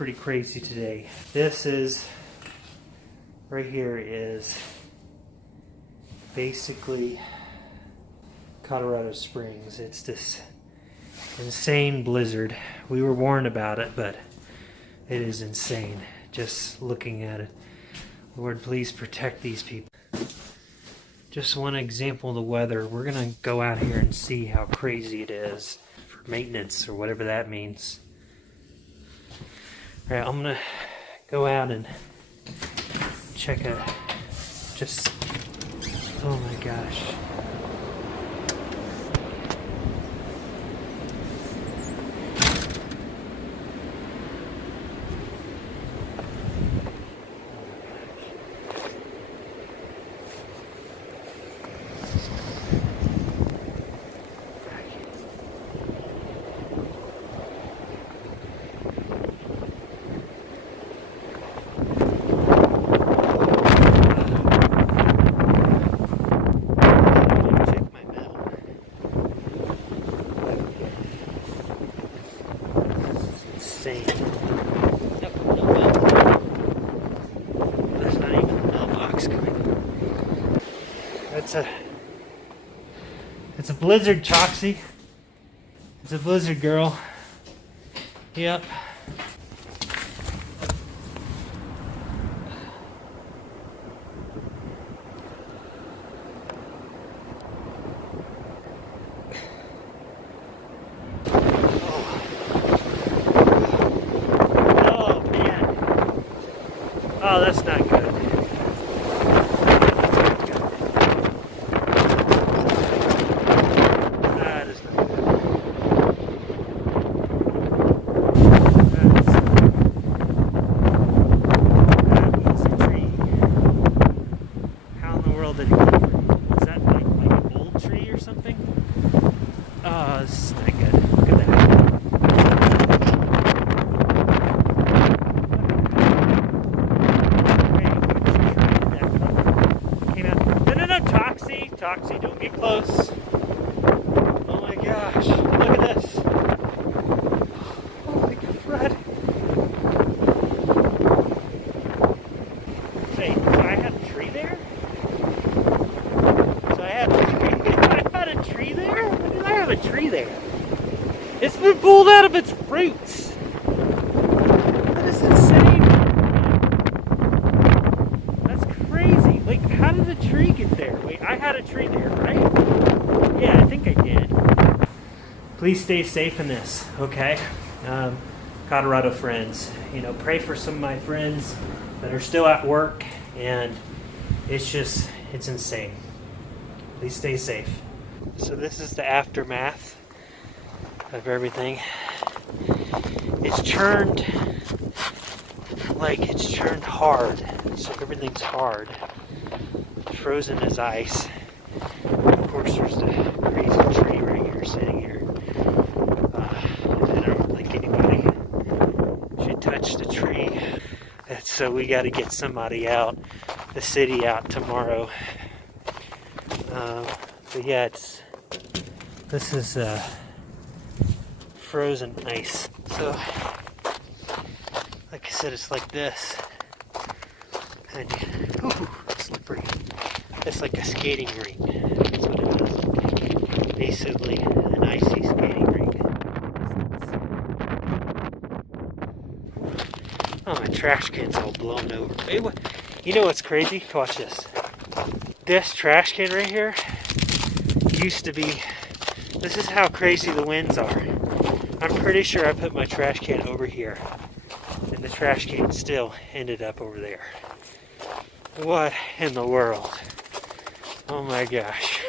pretty crazy today. This is, right here is basically Colorado Springs. It's this insane blizzard. We were warned about it, but it is insane just looking at it. Lord, please protect these people. Just one example of the weather. We're gonna go out here and see how crazy it is for maintenance or whatever that means. All right, I'm gonna go out and check a, oh my gosh. Insane. Nope, no. There's not even a mailbox coming. It's a blizzard, Choxy. It's a blizzard, girl. Yep. Oh, that's not good. That is not good. That is a tree. How in the world did it get here? Is that like an old tree or something? Oh, this is not good. Look at that. Toxie, don't get close. Oh my gosh, look at this. Holy crud. Wait, so I had a tree there? So I had a tree there? When did I have a tree there? It's been pulled out of its roots. That is insane. That's crazy. Like, how did the tree get there? Wait, I had a tree there, right? Yeah, I think I did. Please stay safe in this, okay? Colorado friends, you know, pray for some of my friends that are still at work, and it's insane. Please stay safe. So this is the aftermath of everything. It's churned hard, so everything's hard. Frozen as ice. Of course, there's the crazy tree right here, sitting here. I don't think anybody should touch the tree. So we got to get somebody out, the city out tomorrow. But yeah, this is frozen ice. So, like I said, it's like this. And, ooh, slippery. It's like a skating rink. That's what it is. Basically, an icy skating rink. Oh, my trash can's all blown over. Hey, you know what's crazy? Watch this. This trash can right here used to be... This is how crazy the winds are. I'm pretty sure I put my trash can over here. And the trash can still ended up over there. What in the world? Oh my gosh.